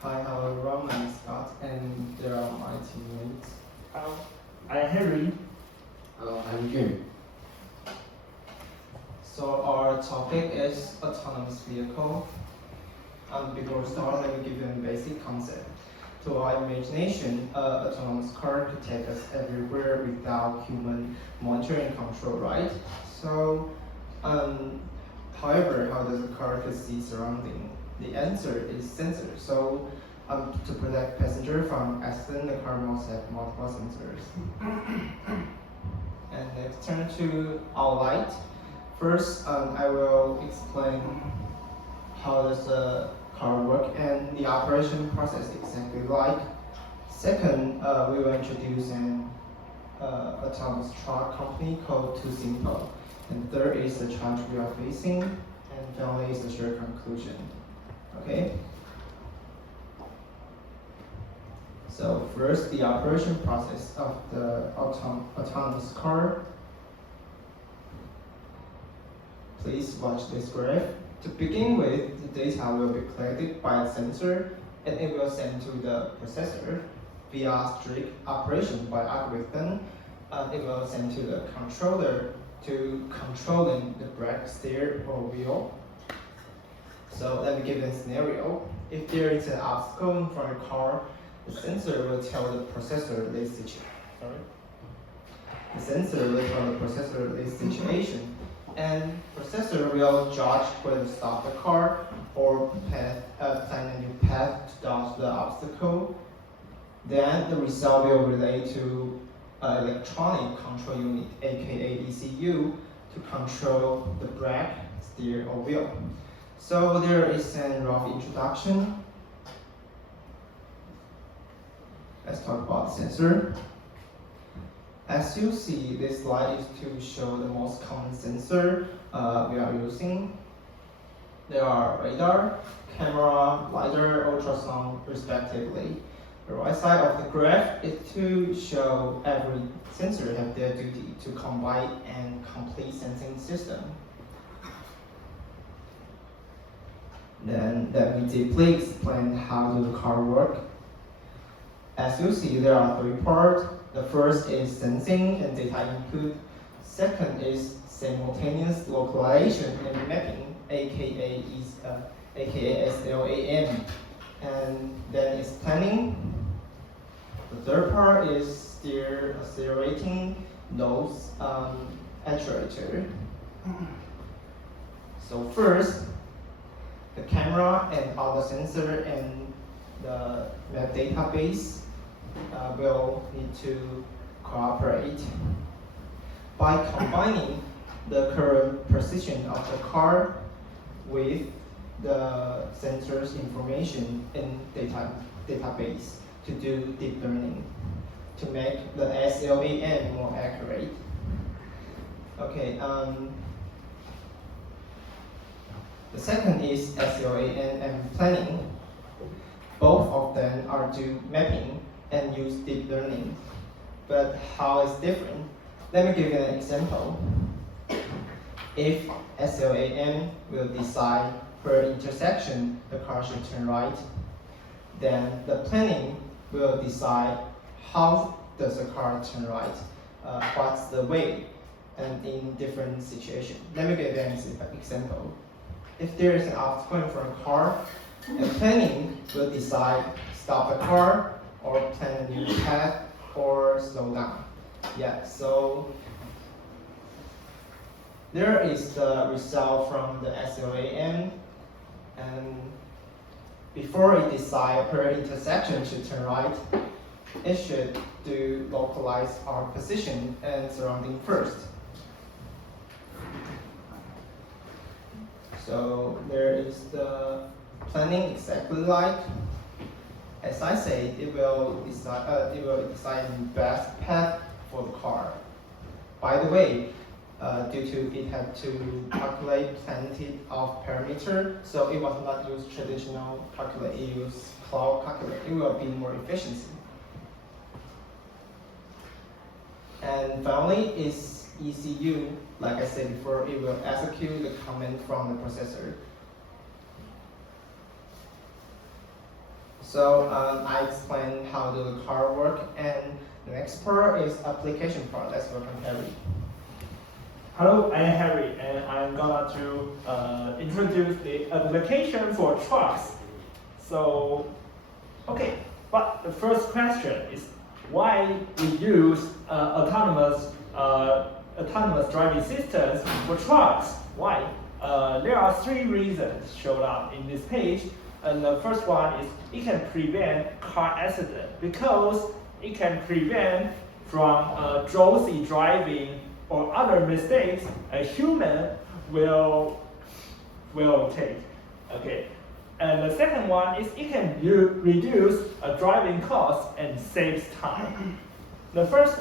Hi, hello everyone, I'm Scott, and there are my teammates. Hello, I'm Henry. Hello, I'm Jim. So our topic is autonomous vehicle. Before we start, let me give you a basic concept. To our imagination, an autonomous car could take us everywhere without human monitoring and control, right? So, however, how does a car could see surrounding? The answer is sensors. So, to protect passenger from accident, the car must have multiple sensors. And let's turn to our light. First, I will explain how does the car work and the operation process exactly like. Second, we will introduce an autonomous truck company called Too Simple. And third is the challenge we are facing. And finally is the shared conclusion. Okay? So first, the operation process of the autonomous car. Please watch this graph. To begin with, the data will be collected by a sensor and it will send to the processor via strict operation by algorithm. It will send to the controller to controlling the brake, steer, or wheel. So let me give you a scenario. If there is an obstacle in front of the car, the sensor will tell the processor this situation. The sensor will tell the processor this situation, and processor will judge whether to stop the car or plan a new path to dodge the obstacle. Then the result will relay to electronic control unit, aka ECU, to control the brake, steer, or wheel. So there is a rough introduction. Let's talk about the sensor. As you see, this slide is to show the most common sensor we are using. There are radar, camera, lidar, ultrasound, respectively. The right side of the graph is to show every sensor have their duty to combine and complete sensing system. Then let me deeply explain how the car work. As you see, there are three parts. The first is sensing and data input. Second is simultaneous localization and mapping, aka SLAM. And then is planning. The third part is accelerating those actuator. So first, the camera and all the sensor and the map database will need to cooperate. By combining the current position of the car with the sensor's information in database to do deep learning to make the SLAM more accurate. Okay. The second is SLAM and planning. Both of them are do mapping and use deep learning. But how is different? Let me give you an example. If SLAM will decide per intersection the car should turn right, then the planning will decide how does the car turn right, what's the way, and in different situations. Let me give you an example. If there is an obstacle in front of the car, the planning will decide stop the car or plan a new path or slow down. Yeah, so there is the result from the SLAM, and before it decides per intersection should turn right, it should do localize our position and surrounding first. So there is the planning exactly like. As I said, it will decide the best path for the car. By the way, due to it had to calculate plenty of parameters, so it was not use traditional calculator, it used cloud calculator. It will be more efficiency. And finally, is ECU. Like I said before, it will execute the command from the processor. So I explained how the car work, and the next part is application part. Let's welcome Harry. Hello, I'm Harry, and I'm gonna to introduce the application for trucks. So, okay, but the first question is why we use autonomous driving systems for trucks? Why? There are three reasons showed up in this page. And the first one is it can prevent car accident because it can prevent from drowsy driving or other mistakes a human will take. Okay. And the second one is it can reduce driving costs and saves time. The first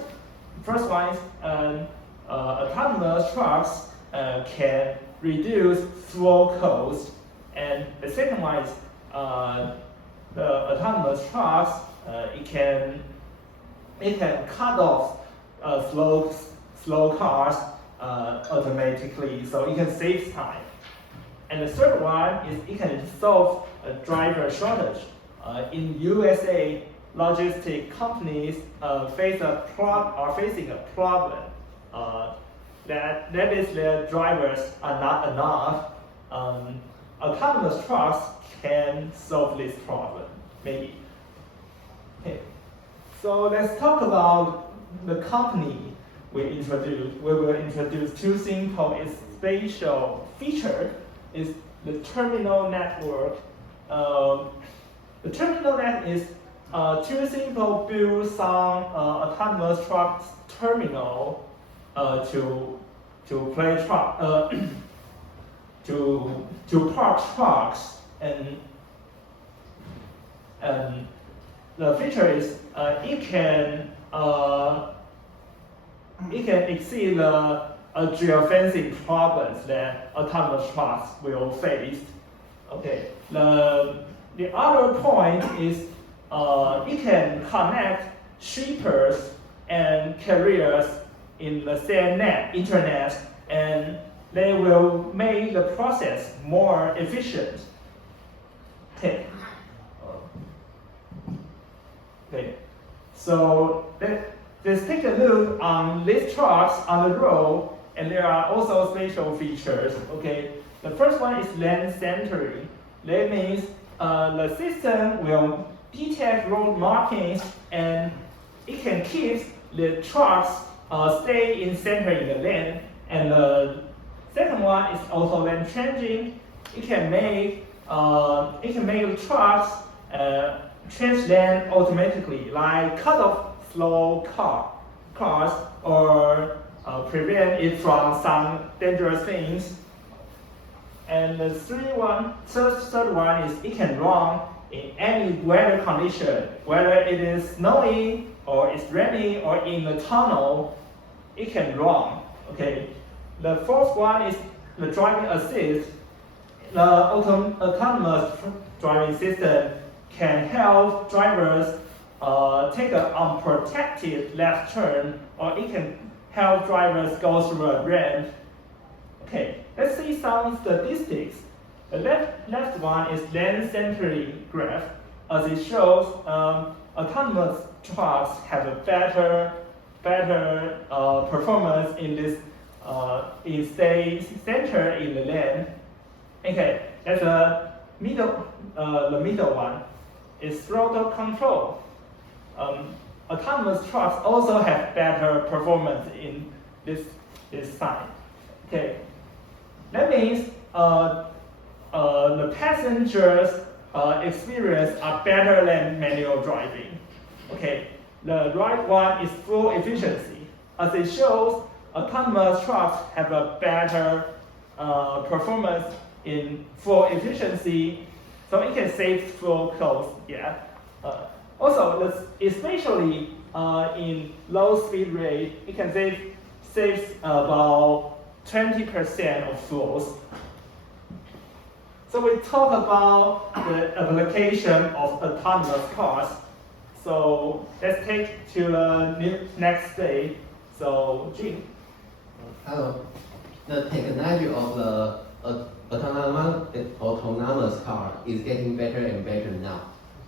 one is autonomous trucks can reduce fuel costs, and the second one is the autonomous trucks it can cut off slow cars automatically, so it can save time. And the third one is it can solve a driver shortage. In USA, logistic companies are facing a problem that is their drivers are not enough. Autonomous trucks can solve this problem, maybe. Okay. So let's talk about the company we will introduce two simple spatial features. Is the terminal network. The terminal net is too simple build some autonomous truck terminal to play truck to park trucks, and the feature is it can exceed the geofencing problems that autonomous trucks will face. Okay. The other point is it can connect shippers and carriers in the same internet, and they will make the process more efficient. Okay. Okay. So let's take a look on these trucks on the road, and there are also spatial features. Okay. The first one is lane centering. That means the system will detect road markings, and it can keep the trucks stay in center in the lane. And the second one is also lane changing. It can make the trucks change lane automatically, like cut off slow cars or prevent it from some dangerous things. And the third one is it can run in any weather condition, whether it is snowing or it's raining or in the tunnel, it can run. Okay. The fourth one is the driving assist. The autonomous driving system can help drivers take an unprotected left turn, or it can help drivers go through a ramp. Okay, let's see some statistics. The left one is lane centering graph. As it shows, autonomous trucks have a better performance in this in stay center in the lane. Okay, that's the middle one is throttle control. Autonomous trucks also have better performance in this side. Okay, that means the passengers' experience are better than manual driving. Okay, the right one is fuel efficiency. As it shows, autonomous trucks have a better performance in fuel efficiency, so it can save fuel costs. Yeah. Also, especially in low speed rate, it can save about 20% of fuels. So we talk about the application of autonomous cars. So let's take to the next stage. So Jim. Hello. The technology of the autonomous car is getting better and better now,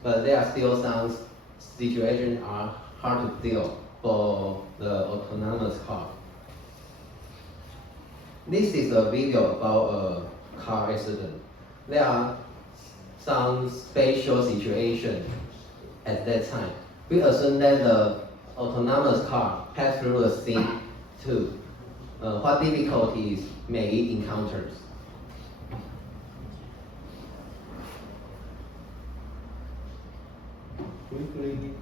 but there are still some situations are hard to deal for the autonomous car. This is a video about a car accident. There are some special situations at that time. We assume that the autonomous car passed through the scene too. What difficulties may it encounter? Quickly.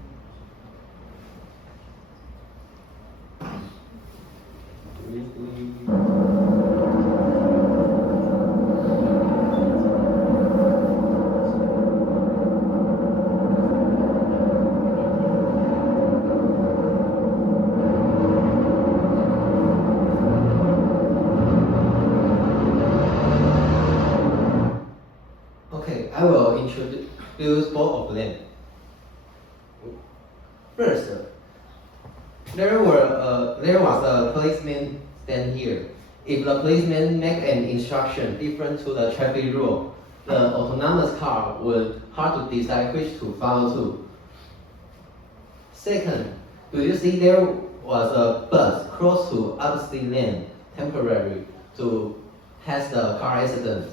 Okay, I will introduce both of them. First, there was a policeman stand here. If the policeman make an instruction different to the traffic rule, the autonomous car would hard to decide which to follow to. Second, do you see there was a bus cross to opposite lane temporarily to has the car accident?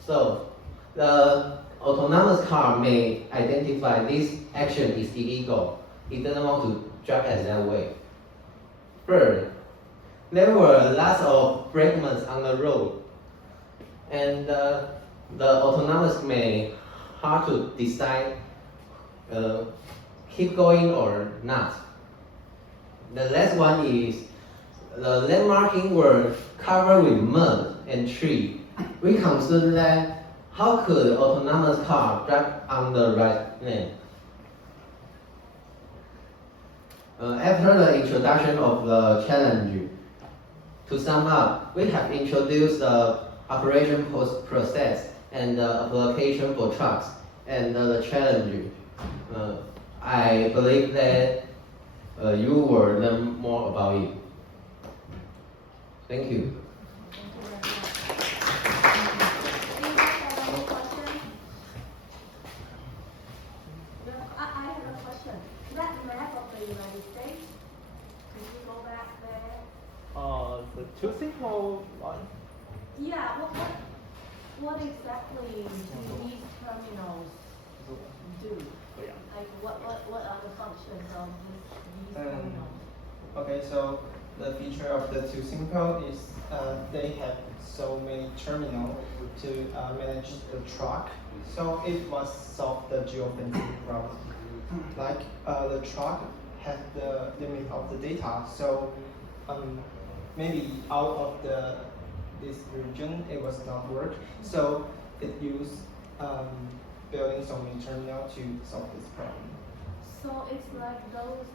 So the autonomous car may identify this action is illegal. It doesn't want to drive as that way. Third, there were lots of fragments on the road, and the autonomous may hard to decide keep going or not. The last one is the lane marking were covered with mud and tree. We consider that how could autonomous car drive on the right lane? After the introduction of the challenge, to sum up, we have introduced the operation process and the application for trucks and the challenge. I believe that you will learn more about it. Thank you. I have a question. That map of the United States, can you go back there? The two simple one. Yeah, what exactly do these terminals do? Like what are the functions of these terminals? Okay, so the feature of the two simple is they have so many terminals to manage the truck. So it must solve the geofencing problem. Like the truck has the limit of the data, so maybe out of this region it was not work. So it used building so many terminals to solve this problem. So it's like those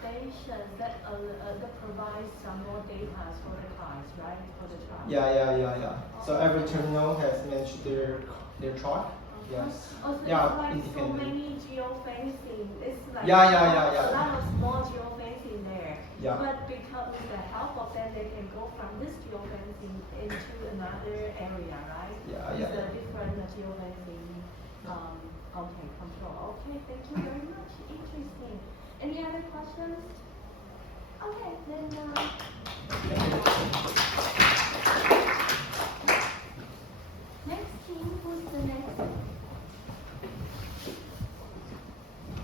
stations that provide some more data for the cars, right? For the truck. Yeah. So every terminal has managed their truck. Yes. Oh, so Yeah, it's like so independent. many geofencing. It's like Yeah. a lot of small geofencing there. Yeah. But because with the help of them, they can go from this geofencing into another area, right? Yeah. It's a different geofencing. Okay, control. Okay, thank you very much. Interesting. Any other questions? Okay, then.